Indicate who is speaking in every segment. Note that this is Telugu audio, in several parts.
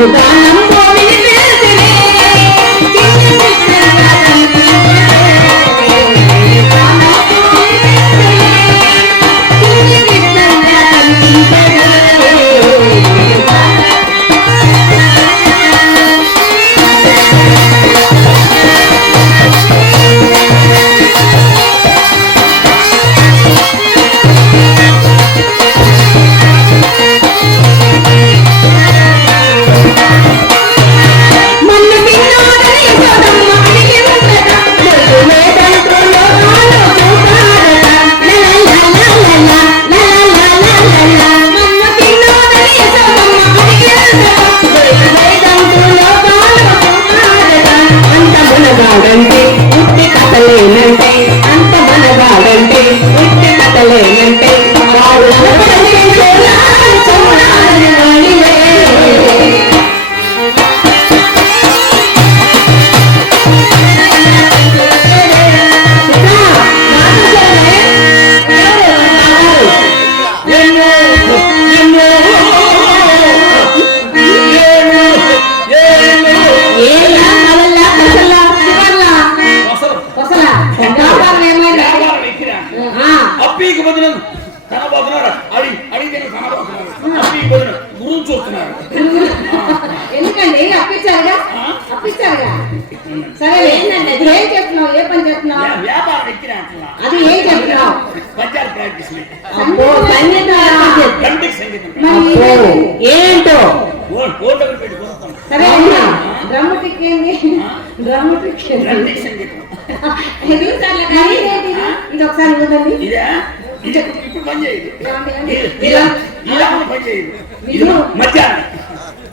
Speaker 1: Bye.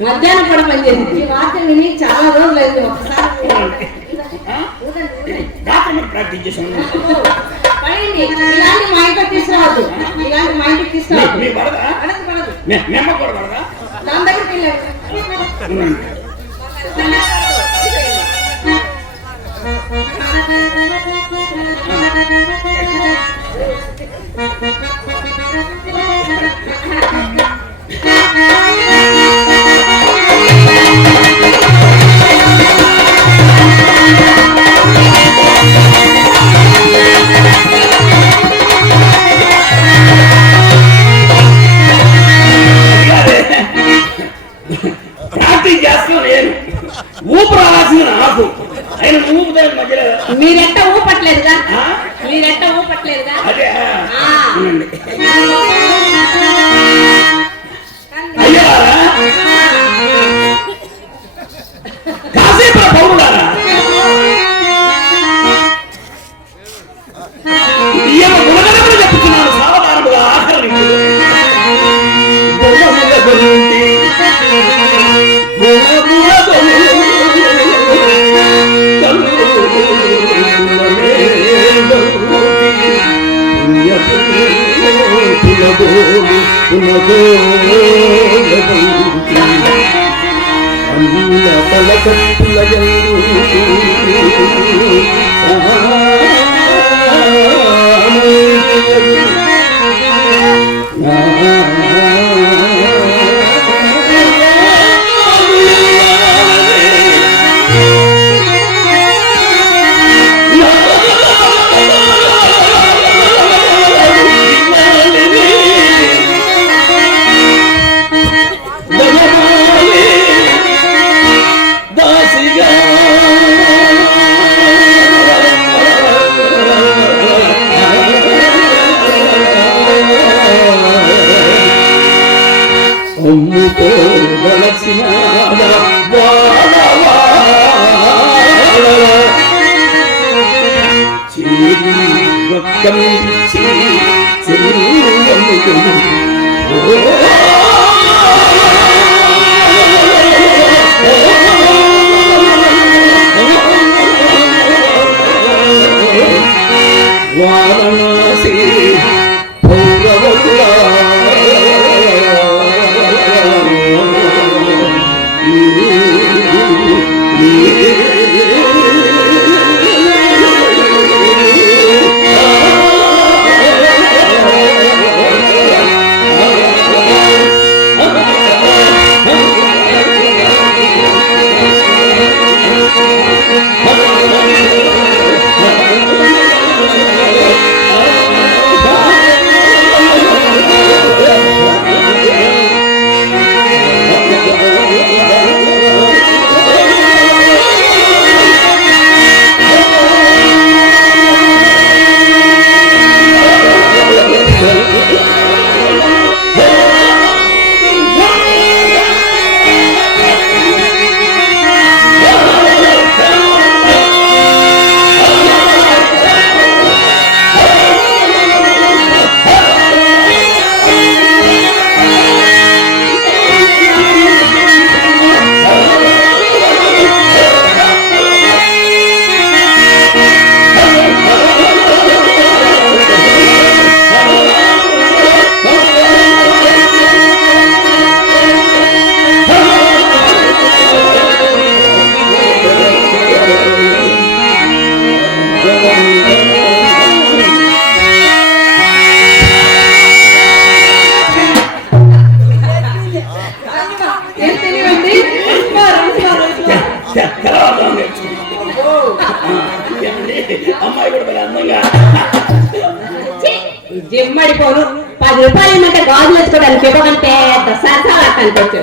Speaker 1: మధ్యాహ్నం.
Speaker 2: కూడా పనిచేసింది ఈ వాక్యం విని చాలా రోజులు అయింది ఒకసారి ఇలాంటి మా ఇంట్లో తీసుకురావద్దు. ఇలాంటి మా ఇంటికి తీసుకురావద్దు.
Speaker 3: Thank you. అన్న తల కప్పుల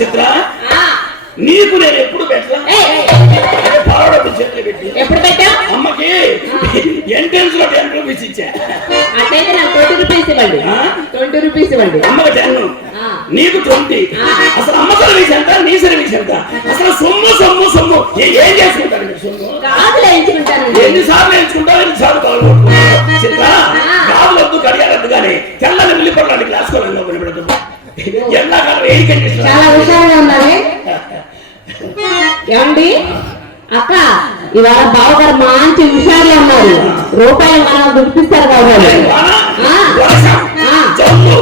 Speaker 1: చిత్ర నీకు నేను ఎప్పుడు పెట్టలా? చేతులు పెట్టి.
Speaker 3: ఎప్పుడు పెట్టావు
Speaker 1: అమ్మకి ఎంట్రన్స్లో టెన్ రూపీస్ ఇచ్చా.
Speaker 3: అట్లయితే నాకు ట్వంటీ రూపీస్ ఇవ్వండి? ట్వంటీ రూపీస్ ఇవ్వండి.
Speaker 1: అమ్మకి టెన్. నీకు ట్వంటీ. అసలు అమ్మ సర్వీస్ ఎంత? నీ సర్వీస్ ఎంత? అసలు సొమ్ము సొమ్ము సొమ్ము. ఏ- చేసుకుంటారు మీరు సొమ్ము?
Speaker 3: గాజులు వేయించుకుంటానండి
Speaker 1: ఎన్నిసార్లు ఎంచుకుంటారు ఎన్నిసార్లు కాలు కొట్టుకుంటారు చిత్ర వద్దు కడియాలద్దు కానీ తెల్లని వెళ్ళిపోవడానికి గ్లాస్
Speaker 3: చాలా హుషారుగా ఉన్నది ఏమండి? అక్క ఇవాళ బావగారు మంచి హుషారుగా ఉన్నారు. రూపాయలు మనం గుర్తిస్తారు బావగారు. ఆ.
Speaker 1: జల్లు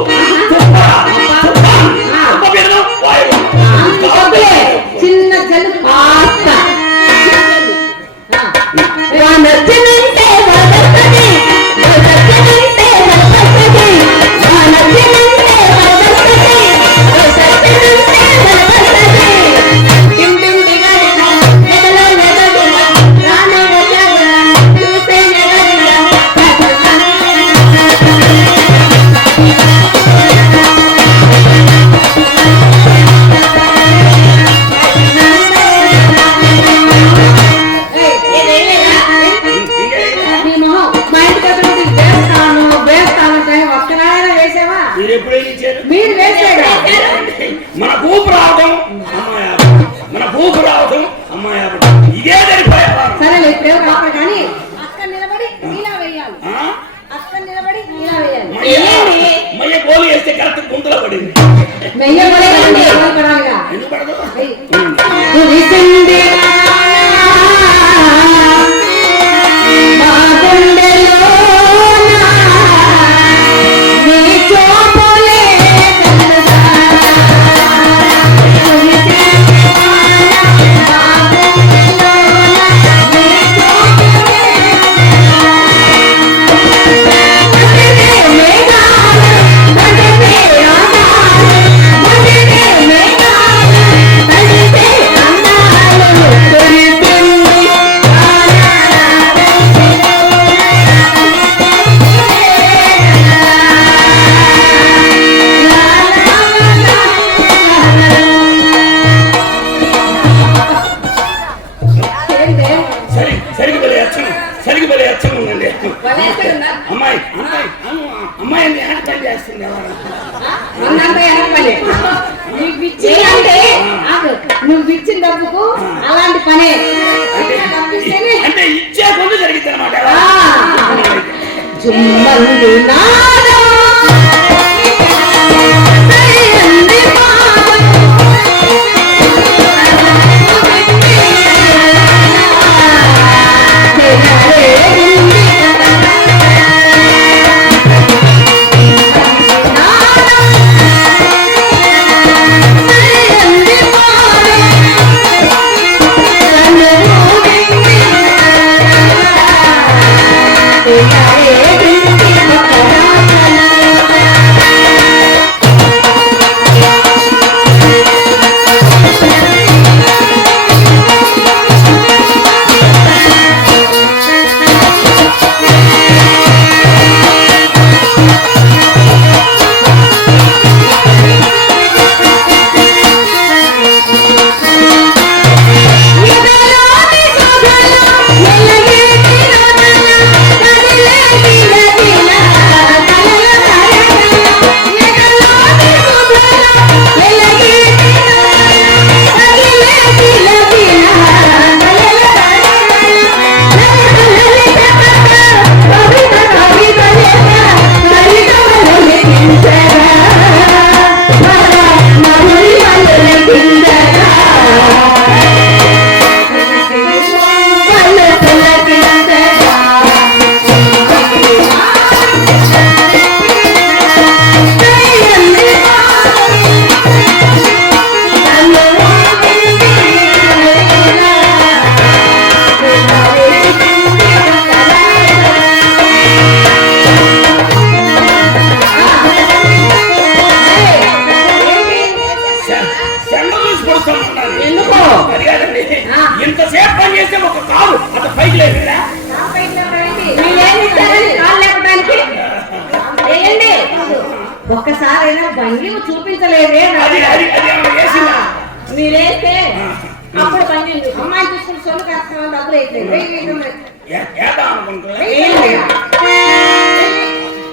Speaker 3: నిలబడి ఇలా వేయాలి
Speaker 1: మయ్య మయ్య గోలు వేస్తే కరెక్ట్ గుంతలో పడింది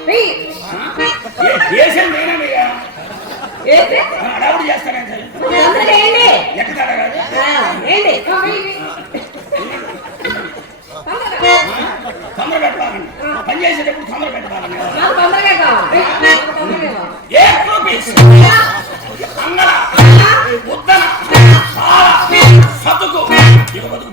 Speaker 3: వెయ్యి.
Speaker 2: తొందర పెట్టాలండి పని చేసేటప్పుడు తొందర పెట్టాలండి. ఏ రూపీస్? అంగళ ఉద్దన సతుకు. ఇక బతుకు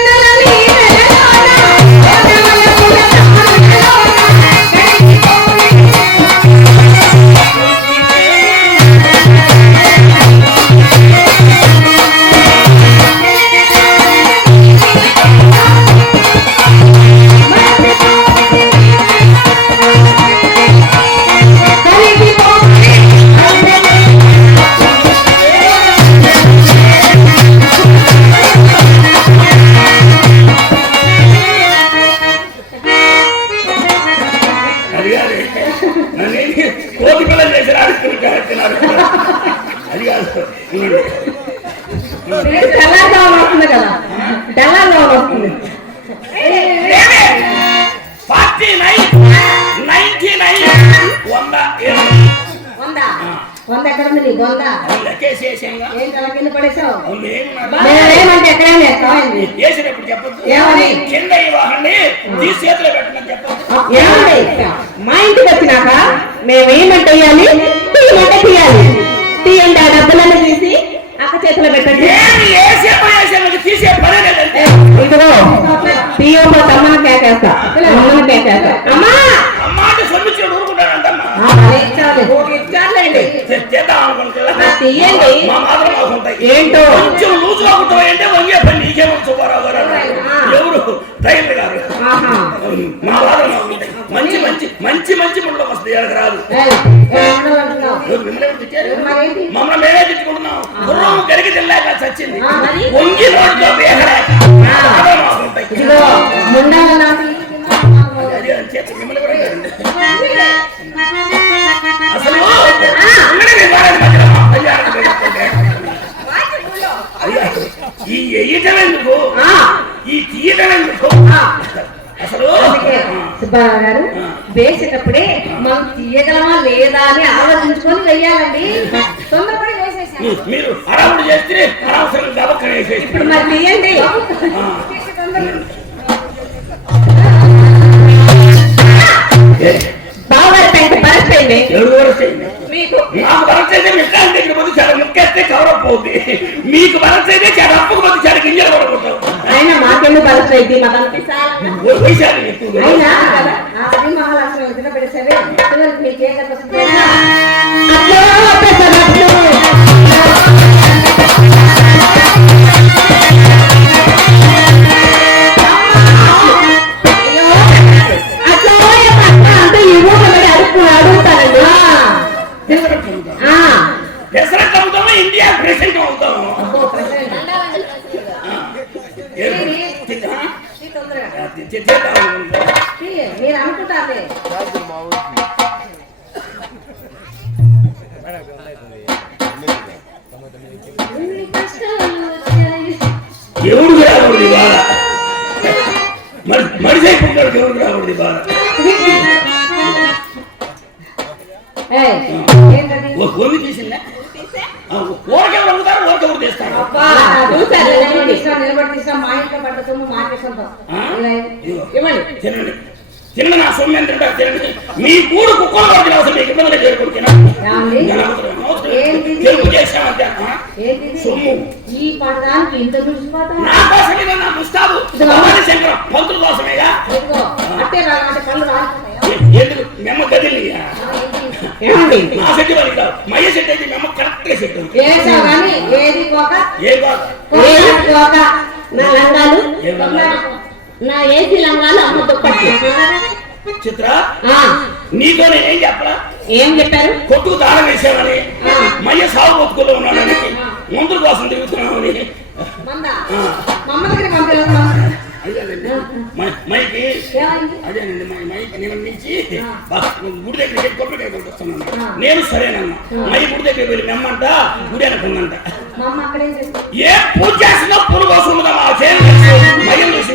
Speaker 1: తెల్లారిగా వస్తుంది కదా. తెల్లారిగా వస్తుంది.
Speaker 2: ఫార్టీ నైన్ నైన్టీ నైన్ వంద
Speaker 1: వంద. వంద ఎక్కడ ఉంది వంద. అలా కింద పడేసావు
Speaker 2: అవును ఏమన్నారు?
Speaker 1: మేమేమంటే ఎక్కడైనా వేస్తామండి
Speaker 2: వేసినప్పుడు చెప్పొద్దు.
Speaker 1: ఏమని?
Speaker 2: కింద ఈ వాహనాన్ని తీసి చేతిలో పెట్టమని చెప్పొద్దు.
Speaker 3: ఏమండి? మా ఇంటికి వచ్చినాక మేమేమంటే వేయాలి తీయమంటే తీయాలి తీయండి ఆ డబ్బులన్నీ తీసి అక్క చేతిలో పెట్టండి
Speaker 2: తీసే పనే లేదంటే
Speaker 3: ఇదిగో తీయకపోతే అమ్మని కేకేస్తా అమ్మని కేకేస్తా అమ్మా
Speaker 2: అమ్మాట సొమ్మిచ్చి ఊరుకుంటాడంటమ్మా
Speaker 3: ఆ, భలే ఇచ్చారు. ఓకే, ఇచ్చారులేండి.
Speaker 2: చేద్దాం అనుకుంటున్నా
Speaker 3: ఆ, తీయండి
Speaker 2: మా మాత్రం మాకు ఉంటాయి
Speaker 3: ఏంటో
Speaker 2: కొంచెం లూజ్గా ఉంటాయంటే వంగే పని నీకేమో సుబ్బారావు గారు అన్నారు. ఎవరు టైలర్ గారు
Speaker 3: ఆహా.
Speaker 2: మా వాదన మాకు ఉంటాయి మంచి మంచి మంచి మంచి ముళ్ళకి వస్తాయి రాదు మిమ్మల్ని మేమే తిట్టుకుంటున్నాం. గుర్రం గడికి తెల్లాక చచ్చింది? వంగి అడిగారు. అసలు ఈ ఎయ్యటం ఎందుకు? ఈ తీయటం ఎందుకు? అసలు
Speaker 1: సుబ్బారావు గారు వేసేటప్పుడే మనం తీయగలమా లేదా అని ఆలోచించుకొని వెయ్యాలండి. తొందరపడి వేసేసాం
Speaker 2: మీ- మీరు అడవుడు చేస్తే అనవసరం గబక్కన వేసేసి
Speaker 3: ఇప్పుడు మరి పెంట పరిస్థితి
Speaker 2: నాకు వరస అయితే మిట్టాల దగ్గర పోతే చాలా ముక్కేస్తే కవరప్ అవుతుంది మీకు వరస అయితే చాలా అప్పుకు పోతే చాలా గింజలు కూడా కొట్టావు
Speaker 3: అయినా మాకెందుకు పరిస్థితి మాకు అనిపిస్తాను
Speaker 1: తీసినా, మా ఇంట్లో పడ్డ సొమ్ము మాకే
Speaker 2: ఇదిగో.
Speaker 1: ఇవ్వండి.
Speaker 2: తినండి. తినండి నా సొమ్ము ఎంత తినండి. మీ కూడు కుక్కలు కొట్టిన అవసరం మీకు ఇబ్బంది
Speaker 1: ఏంటిది?
Speaker 2: సొమ్ము.
Speaker 1: ఈ పడడానికి ఇంత
Speaker 2: నా కోసమే నా భవాని శంకర పంతుల కోసమేగా
Speaker 1: రాలంటే పళ్ళు రాలిపోతాయా?
Speaker 2: ఎ- ఎందుకు? మెమ్మ గదిలియా
Speaker 1: ఆ, ఏంటి?
Speaker 3: ఏమండి?
Speaker 2: నా సెట్ వారికి కాదు మయ్య సెట్ అయితే మెమ్మ కరెక్ట్గా సెట్
Speaker 1: వేసావు కానీ ఏది పోక?
Speaker 3: ఏది పోక. నా లంగాలు?
Speaker 2: ఏ
Speaker 3: నా ఏసీ లంగాలు అమ్మ దుప్పట్లు
Speaker 2: చిత్ర నీతో నేనేం చెప్పరా
Speaker 3: ఏం చెప్పారు?
Speaker 2: కొట్టుకు దారం వేసామని. మయ్య సాగు బతుకుల్లో ఉన్నాడని మందుల కోసం తిరుగుతున్నామని మైకి. అదేనండి మై మైకి నేను నుంచి గుడి దగ్గరికి కొట్టుకొస్తానన్న.
Speaker 1: ఆ.
Speaker 2: నేను సరేనన్నా. మై గుడి దగ్గరికి వెళ్ళి మెమ్మంట గుడి అనుకుందంట ఏ పూజ చేసినా కోసం ఉందా మా చేను చూసి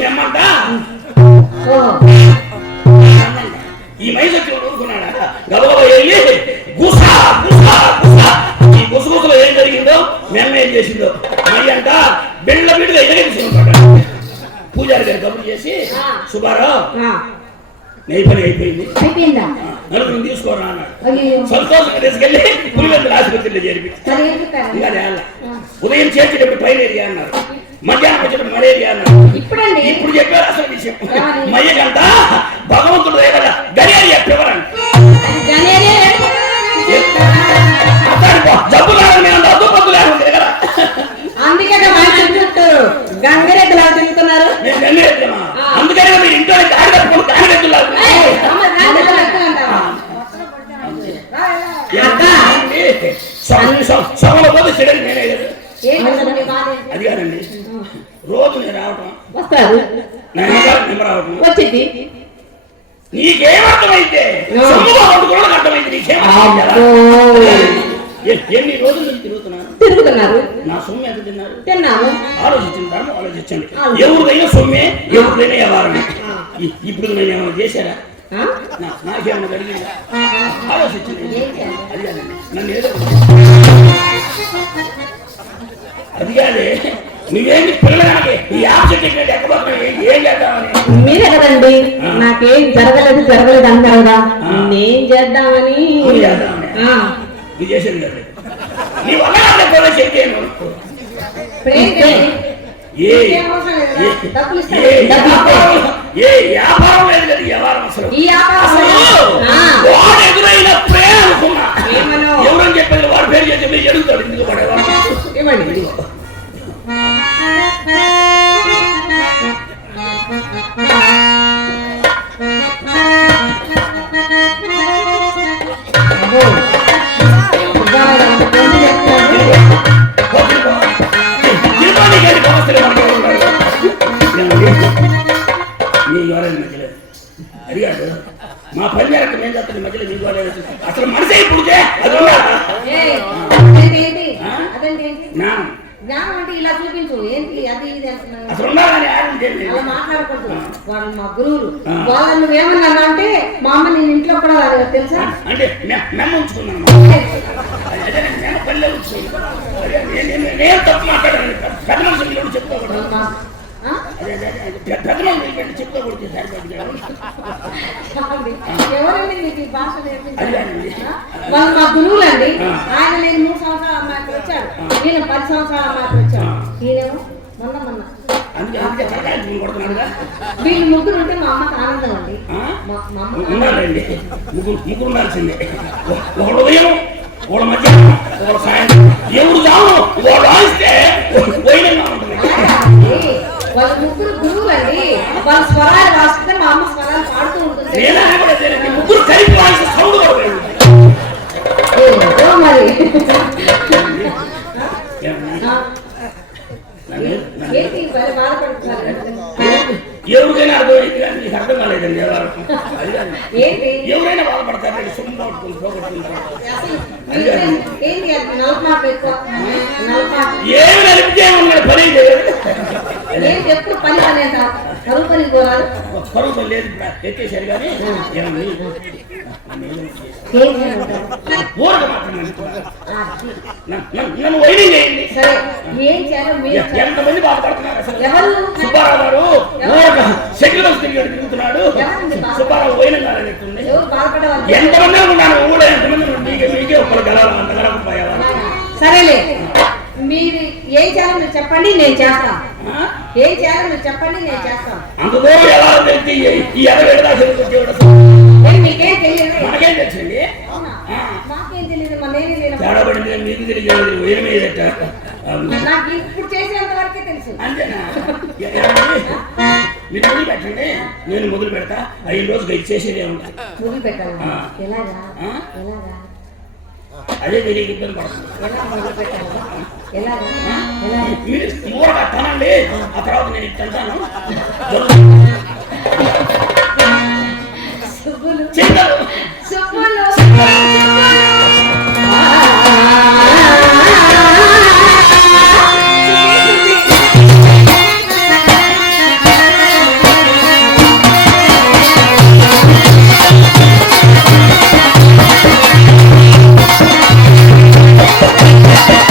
Speaker 2: ఈ వచ్చి గబగబా వెళ్ళి గుసా గుసా గుసా. ఈ గుసగుసలో ఏం జరిగిందో? మెమ్మ ఏం చేసిందో? మయ్య అంట బిడ్డగా ఎగరేసుకుంటాడు పూజారి గారు కబురు చేసి సుబ్బారావు నెయ్యి పని అయిపోయింది? నలుగురిని తీసుకోరా అన్నాడు.
Speaker 1: అయ్యో
Speaker 2: సంతోషంగా తీసుకెళ్ళి పులివెందుల ఆసుపత్రిలో ఉదయం చేర్చేటప్పుడు టైలేరియా అన్నారు. మధ్యాహ్నం వచ్చేటప్పుడు మలేరియా అన్నారు. ఇప్పుడు చెప్పారు అసలు విషయం? మయ్యకంట భగవంతుడు
Speaker 1: అది గనేరియా
Speaker 2: అతను జబ్బు అద్దు పద్దు లేకుండా కదా.
Speaker 3: అందుకే కదా తిరుగుతున్నారు.
Speaker 2: నేను గంగరెద్దులమా అందుకనే మీరు ఇంట్లో పోతే చెడని నేనే
Speaker 1: అసలు మీ బాధ ఏంటి?
Speaker 2: అది కాదండి. రోజు నేను రావటం.
Speaker 3: వస్తారు.
Speaker 2: రావటం.
Speaker 3: వచ్చింది.
Speaker 2: నీకేమర్థమైతే సొమ్ముగా అర్థమైంది? ఎ- ఎన్ని రోజుల నుంచి తిరుగుతున్నాను
Speaker 3: తిరుగుతున్నారు.
Speaker 2: నా సొమ్ము ఎంత తిన్నారు?
Speaker 3: తిన్నాము.
Speaker 2: ఆలోచించిన ఆలోచించండి. ఎవరిదైనా సొమ్మే ఎవరిదైనా వ్యవహారమే. ఇప్పుడు నేను ఏమైనా చేశారా? నాకేమైనా జరిగిందా? ఆలోచించండి. అది నన్ను ఏదో అది కాదే పిల్లలకి ఈ ఏం- చేద్దామని?
Speaker 3: మీరే కదండి. నాకేం జరగలేదు జరగలేదు అన్నారు కదా నేను చేద్దామని?
Speaker 2: చేసేది కదా నీ వల్ల కూడా? ఏ
Speaker 1: ఏం
Speaker 2: వ్యాపారం లేదు కదా వ్యవహారం అసలు. అనుకున్నా? ఎవరని చెప్పేది వాడు పేరు చేసి ఎడుగుతాడు ఎందుకు పడేవాడు
Speaker 3: ఇవ్వండి
Speaker 2: అది
Speaker 1: అంటే ఇలా చూపించు. ఏంటి? అది ఇది అలా మాట్లాడకూడదు. వాళ్ళు మా గురువులు. వాళ్ళు నువ్వేమన్నా అంటే మా అమ్మ నేను ఇంట్లో కూడా రాలేదు, తెలుసా?
Speaker 2: అంటే నేను తప్పు మాట్లాడాను. పెద్ద మనుషులు చెప్పుకోకూడదు
Speaker 1: ఎవరండి మీకు ఈ భాష నేర్పించారు? వాళ్ళు మా గురువులండి. ఆయన నేను మూడు సంవత్సరాల అమ్మాయికి వచ్చాడు ఈయన పది సంవత్సరాల అమ్మాయికి వచ్చాడు ఈయనేమో మొన్న మొన్న. వీళ్ళు ముగ్గురు ఉంటే మా అమ్మకి ఆనందం అండి.
Speaker 2: ఉండాలండి ముగ్గురు ముగ్గురు ఉండాల్సిందే. ఒకడు ఉదయం ఒకడు మధ్యాహ్నం ఒకడు సాయంత్రం. ఎవరు చావు ఆయిస్తే ఉంటుంది
Speaker 1: వాళ్ళ ముగ్గురు గురువులండి వాళ్ళ స్వరాలు రాస్తుంటే మా అమ్మ స్వరాలు పాడుతూ ఉంటుంది.
Speaker 2: ముగ్గురు కలిపి సౌండ్
Speaker 1: మరి. ఏంటి భలే బాధపడుతున్నారు?
Speaker 2: ఎవరికైనా అర్థమైంది కానీ నీకు అర్థం కాలేదండి ఎవరు అది కాదు.
Speaker 1: ఏంటి?
Speaker 2: ఎవరైనా బాధపడతారు సొమ్ము పోగొట్టుకుని పోగొట్టుకుంటారు ఏమి ఉన్నాడు పని
Speaker 1: ఎప్పుడు పని అంటారు కరువు పని పోరాదు
Speaker 2: పరుగుతం లేదు ఎత్తేసారు కానీ నన్ను- చేయండి.
Speaker 1: సరే ఏం చేయాలో
Speaker 2: ఎంతమంది బాధపడుతున్నారు అసలు?
Speaker 1: ఎవరు?
Speaker 2: సుబ్బారావు గారు తిరుగుతున్నాడు. సుబ్బారావు ఎంతమంది ఊళ్ళో ఎంతమంది? మీకే మీకే గెలవాలి గెలకపోయేవారు
Speaker 1: సరేలే. మీరు ఏం చేయాలో చెప్పండి నేను చేస్తాను? ఏం చేయాలో మీరు చెప్పండి నేను చేస్తాను.
Speaker 2: అంత దూరం ఎలా వెళ్తే ఈ-
Speaker 1: నేను మీకేం తెలియదు?
Speaker 2: మనకేం?
Speaker 1: నాకేం తెలియదు తెలియదు.
Speaker 2: మీకు
Speaker 1: ఇప్పుడు చేసేంత వరకే తెలుసు.
Speaker 2: అంతేనా? మీరు మొదలు పెట్టండి నేను మొదలు పెడతా ఐదు రోజులు ఇది చేసేదే ఉంటాయి
Speaker 1: మొదలు పెట్టాలి?
Speaker 2: ఆ.
Speaker 1: ఎలాగా?
Speaker 2: ఆ?
Speaker 1: ఎలాగా?
Speaker 2: అదే తెలియక ఇబ్బంది పడుతుంది
Speaker 1: ఎలా మొదలు పెట్టాలి? ఎలాగా ఎలాగా
Speaker 2: మీరు మూలగా తనండి. ఆ తర్వాత నేను తింటాను